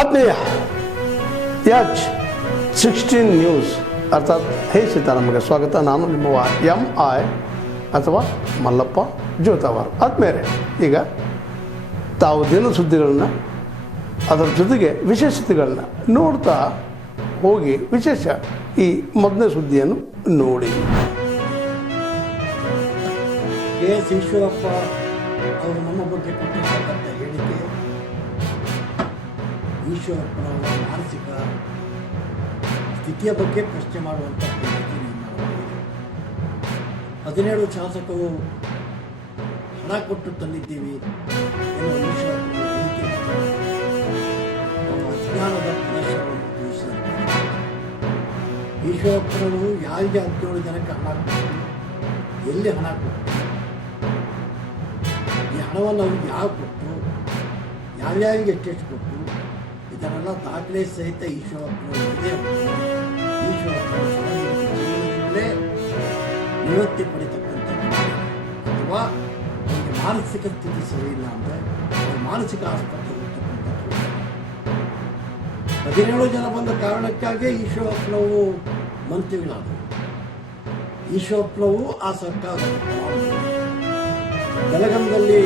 ಆತ್ಮೀಯ H16 news ಅರ್ಥಾತ್ ಹೇ ಸೀತಾರಾಮಗೆ ಸ್ವಾಗತ. ನಾನು ನಿಮ್ಮ MI ಅಥವಾ ಮಲ್ಲಪ್ಪ ಜೋತಾವರ್. ಆದ್ಮೇಲೆ ಈಗ ತಾವು ದಿನ ಸುದ್ದಿಗಳನ್ನ ಅದರ ಜೊತೆಗೆ ವಿಶೇಷತೆಗಳನ್ನ ನೋಡ್ತಾ ಹೋಗಿ ವಿಶೇಷ ಈ ಮೊದಲನೇ ಸುದ್ದಿಯನ್ನು ನೋಡಿ. KS ಈಶ್ವರಪ್ಪ ಅವರು ನಮ್ಮ ಬಗ್ಗೆ ಕೊಟ್ಟಿರ್ತಕ್ಕಂಥ ಹೇಳಿಕೆ ಈಶ್ವರಪ್ಪನವರ ಮಾನಸಿಕ ಸ್ಥಿತಿಯ ಬಗ್ಗೆ ಪ್ರಶ್ನೆ ಮಾಡುವಂಥ ಪರಿಸ್ಥಿತಿ ನಿರ್ಮಾಣವಾಗಿದೆ. 17 ಶಾಸಕರು ಹಣ ಕೊಟ್ಟು ತಂದಿದ್ದೀವಿ ಎನ್ನುವ ಈಶ್ವರಪ್ಪನ ಹೇಳಿಕೆ ಅವರ ಅಜ್ಞಾನದ ಪ್ರದರ್ಶನವನ್ನು ತೋರಿಸಿದಂತೆ. ಈಶ್ವರಪ್ಪನವರು ಯಾರಿಗೆ 17 ಜನಕ್ಕೆ ಹಣ ಕೊಟ್ಟು, ಎಲ್ಲಿ ಹಣ ಕೊಟ್ಟು, ಈ ಹಣವನ್ನು ಅವ್ರಿಗೆ ಯಾರು ಕೊಟ್ಟರು, ಯಾರ್ಯಾರಿಗೆ ಎಷ್ಟೆಷ್ಟು ಕೊಟ್ಟರು, ಇದನ್ನೆಲ್ಲ ದಾಖಲೆ ಸಹಿತ ಈಶ್ವರಪ್ಪನವರಿಗೆ ಈಶ್ವರಪ್ಪನ ಸಾರ್ವಜನಿಕ ಜೀವನದಲ್ಲೇ ನಿವೃತ್ತಿ ಪಡಿತಕ್ಕಂಥದ್ದು ಅಥವಾ ಅವರಿಗೆ ಮಾನಸಿಕ ಸ್ಥಿತಿ ಸರಿಯಿಲ್ಲ ಅಂದರೆ ಅವರು ಮಾನಸಿಕ ಆಸ್ಪತ್ರೆ ಇರ್ತಕ್ಕಂಥದ್ದು. 17 ಜನ ಬಂದ ಕಾರಣಕ್ಕಾಗಿ ಈಶ್ವರಪ್ಪನವರು ಮಂತ್ರಿಗಳಾದರು. ಈಶ್ವರಪ್ಪನವರು ಆ ಸರ್ಕಾರದ ಬೆಳಗಾಂದಲ್ಲಿ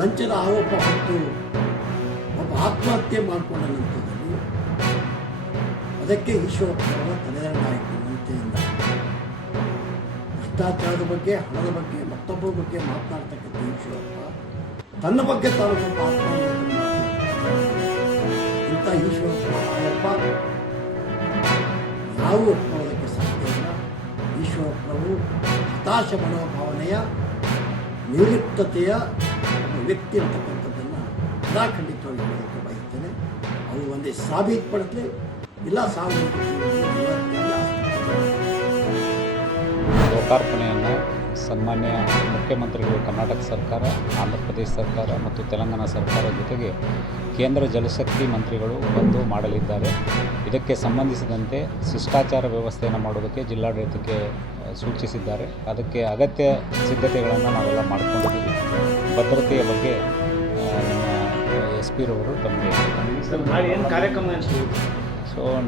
ಲಂಚದ ಆರೋಪ ಹೊತ್ತು ಒಬ್ಬ ಆತ್ಮಹತ್ಯೆ ಮಾಡಿಕೊಂಡ ನಂತರದಲ್ಲಿ ಅದಕ್ಕೆ ಈಶ್ವರಪ್ಪನವರ ತಲೆದಂಡಾಯಿತು ಮಂತ್ರಿಯಿಂದ. ಭ್ರಷ್ಟಾಚಾರದ ಬಗ್ಗೆ, ಹಣದ ಬಗ್ಗೆ, ಮತ್ತೊಬ್ಬರ ಬಗ್ಗೆ ಮಾತನಾಡ್ತಕ್ಕಂಥ ಈಶ್ವರಪ್ಪ ತನ್ನ ಬಗ್ಗೆ ತಾನು ಸ್ವಲ್ಪ ಆತ್ಮಹತ್ಯೆ ಇಂಥ ಈಶ್ವರಪ್ಪ ಆರೋಪ ನಾವು ಒಪ್ಕೊಳ್ಳೋದಕ್ಕೆ ಸಾಧ್ಯ ಇಲ್ಲ. ಈಶ್ವರಪ್ಪನವರು ಹತಾಶ ಮನೋಭಾವನೆಯ ನಿವೃತ್ತತೆಯ ಒಬ್ಬ ವ್ಯಕ್ತಿ ಅಂತಕ್ಕಂಥದ್ದನ್ನು ಖಂಡಿತವಾಗಿ ಹೇಳೋಕ್ಕೆ ಬಯಸ್ತೇನೆ. ಅವರು ಒಂದೇ ಸಾಬೀತುಪಡಿಸಲಿ, ಇಲ್ಲ ಸಾರ್ವಜನಿಕ ಲೋಕಾರ್ಪಣೆಯನ್ನು ಸನ್ಮಾನ್ಯ ಮುಖ್ಯಮಂತ್ರಿಗಳು ಕರ್ನಾಟಕ ಸರ್ಕಾರ, ಆಂಧ್ರ ಪ್ರದೇಶ ಸರ್ಕಾರ ಮತ್ತು ತೆಲಂಗಾಣ ಸರ್ಕಾರ ಜೊತೆಗೆ ಕೇಂದ್ರ ಜಲಶಕ್ತಿ ಮಂತ್ರಿಗಳು ಬಂದು ಮಾಡಲಿದ್ದಾರೆ. ಇದಕ್ಕೆ ಸಂಬಂಧಿಸಿದಂತೆ ಶಿಷ್ಟಾಚಾರ ವ್ಯವಸ್ಥೆಯನ್ನು ಮಾಡೋದಕ್ಕೆ ಜಿಲ್ಲಾಡಳಿತಕ್ಕೆ ಸೂಚಿಸಿದ್ದಾರೆ. ಅದಕ್ಕೆ ಅಗತ್ಯ ಸಿದ್ಧತೆಗಳನ್ನು ನಾವೆಲ್ಲ ಮಾಡಿಕೊಂಡಿದ್ದೀವಿ. ಭದ್ರತೆಯ ಬಗ್ಗೆ ನಮ್ಮ SP ರವರು ತಮಗೆ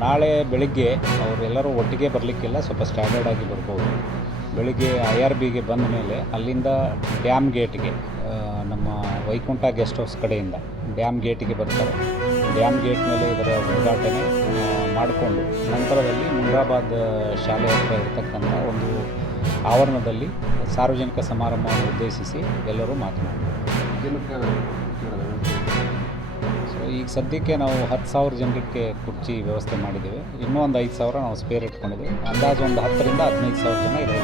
ನಾಳೆ ಬೆಳಿಗ್ಗೆ ಅವರೆಲ್ಲರೂ ಒಟ್ಟಿಗೆ ಬರಲಿಕ್ಕಿಲ್ಲ, ಸ್ವಲ್ಪ ಸ್ಟ್ಯಾಂಡರ್ಡ್ ಆಗಿ ಬರ್ಬೋದು. ಬೆಳಿಗ್ಗೆ IRBಗೆ ಬಂದ ಮೇಲೆ ಅಲ್ಲಿಂದ ಡ್ಯಾಮ್ ಗೇಟ್ಗೆ, ನಮ್ಮ ವೈಕುಂಠ ಗೆಸ್ಟ್ ಹೌಸ್ ಕಡೆಯಿಂದ ಡ್ಯಾಮ್ ಗೇಟಿಗೆ ಬರ್ತಾರೆ. ಡ್ಯಾಮ್ ಗೇಟ್ ಮೇಲೆ ಇದರ ಉದ್ಘಾಟನೆ ಮಾಡಿಕೊಂಡು ನಂತರದಲ್ಲಿ ಮುಂಡ್ರಾಬಾದ್ ಶಾಲೆ ಹತ್ರ ಇರತಕ್ಕಂಥ ಒಂದು ಆವರಣದಲ್ಲಿ ಸಾರ್ವಜನಿಕ ಸಮಾರಂಭವನ್ನು ಉದ್ದೇಶಿಸಿ ಎಲ್ಲರೂ ಮಾತನಾಡಿದರು. ಸೊ ಈಗ ಸದ್ಯಕ್ಕೆ ನಾವು 10,000 ಜನರಿಗೆ ಕುರ್ಚಿ ವ್ಯವಸ್ಥೆ ಮಾಡಿದ್ದೇವೆ. ಇನ್ನೂ ಒಂದು 5,000 ನಾವು ಸ್ಪೇರ್ ಇಟ್ಕೊಂಡಿದ್ದೇವೆ. ಅಂದಾಜು ಒಂದು 10,000 ರಿಂದ 15,000 ಜನ ಇದ್ದಾರೆ.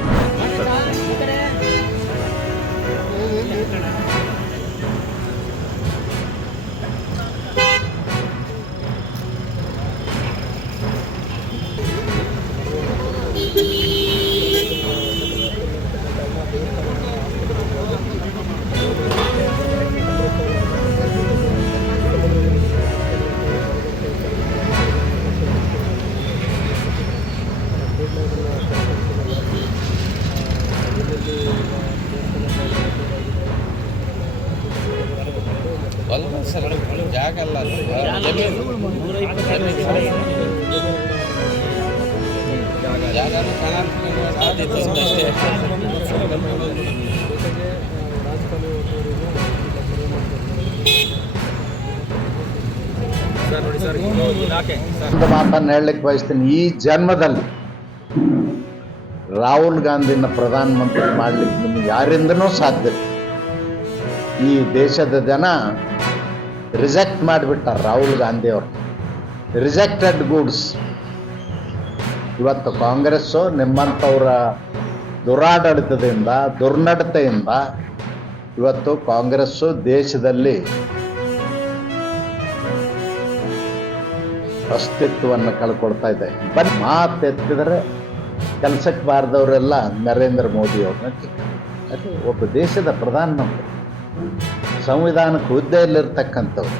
ಜಾಗ ಅಲ್ಲ, ಒಂದು ಮಾತನ್ನು ಹೇಳಲಿಕ್ಕೆ ಬಯಸ್ತೀನಿ. ಈ ಜನ್ಮದಲ್ಲಿ ರಾಹುಲ್ ಗಾಂಧಿನ ಪ್ರಧಾನಮಂತ್ರಿ ಮಾಡಲಿಕ್ಕೆ ನಿಮ್ಗೆ ಯಾರಿಂದನೂ ಸಾಧ್ಯ ಇಲ್ಲ. ಈ ದೇಶದ ಜನ ರಿಜೆಕ್ಟ್ ಮಾಡಿಬಿಟ್ಟಾರೆ ರಾಹುಲ್ ಗಾಂಧಿ ಅವರು. Rejected goods. ಇವತ್ತು ಕಾಂಗ್ರೆಸ್ಸು ನಿಮ್ಮಂಥವರ ದುರಾಡಳಿತದಿಂದ, ದುರ್ನಡತೆಯಿಂದ ಇವತ್ತು ಕಾಂಗ್ರೆಸ್ಸು ದೇಶದಲ್ಲಿ ಅಸ್ತಿತ್ವವನ್ನು ಕಳ್ಕೊಳ್ತಾ ಇದೆ. ಬಟ್ ಮಾತೆತ್ತಿದರೆ ಕೆಲಸಕ್ಕೆ ಬಾರದವರೆಲ್ಲ ನರೇಂದ್ರ ಮೋದಿ ಅವ್ರನ್ನ ಅದು ಒಬ್ಬ ದೇಶದ ಪ್ರಧಾನಮಂತ್ರಿ, ಸಂವಿಧಾನಕ್ಕೆ ಹುದ್ದೆಯಲ್ಲಿರ್ತಕ್ಕಂಥವ್ರು,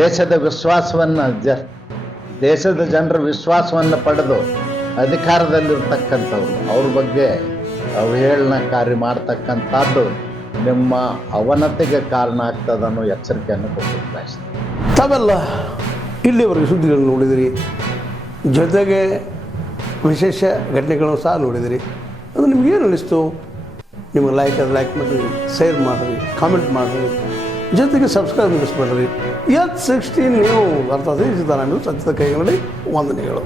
ದೇಶದ ವಿಶ್ವಾಸವನ್ನು ದೇಶದ ಜನರ ವಿಶ್ವಾಸವನ್ನು ಪಡೆದು ಅಧಿಕಾರದಲ್ಲಿರ್ತಕ್ಕಂಥವ್ರು ಅವ್ರ ಬಗ್ಗೆ ಅವಹೇಳನಕಾರಿ ಮಾಡ್ತಕ್ಕಂಥದ್ದು ನಿಮ್ಮ ಅವನತಿಗೆ ಕಾರಣ ಆಗ್ತದನ್ನೋ ಎಚ್ಚರಿಕೆಯನ್ನು ಕೊಟ್ಟು ಬಯಸ್ತೀನಿ. ತಾವೆಲ್ಲ ಇಲ್ಲಿವರೆಗೆ ಸುದ್ದಿಗಳನ್ನು ನೋಡಿದಿರಿ, ಜೊತೆಗೆ ವಿಶೇಷ ಘಟನೆಗಳನ್ನು ಸಹ ನೋಡಿದಿರಿ. ಅದು ನಿಮ್ಗೇನು ಅನ್ನಿಸ್ತು? ನಿಮಗೆ ಲೈಕ್ ಮಾಡಿರಿ, ಶೇರ್ ಮಾಡಿರಿ, ಕಾಮೆಂಟ್ ಮಾಡಿರಿ, ಜೊತೆಗೆ ಸಬ್ಸ್ಕ್ರೈಬ್ ಮಾಡಿಸ್ಬೇಡ್ರಿ. H16 ನ್ಯೂಸ್ ಅರ್ಥಾತ್ ಈ ಸಿದ್ದರಾಮಯ್ಯ ಸತ್ಯದ ಕೈಗಳಲ್ಲಿ ವಂದನೆಗಳು.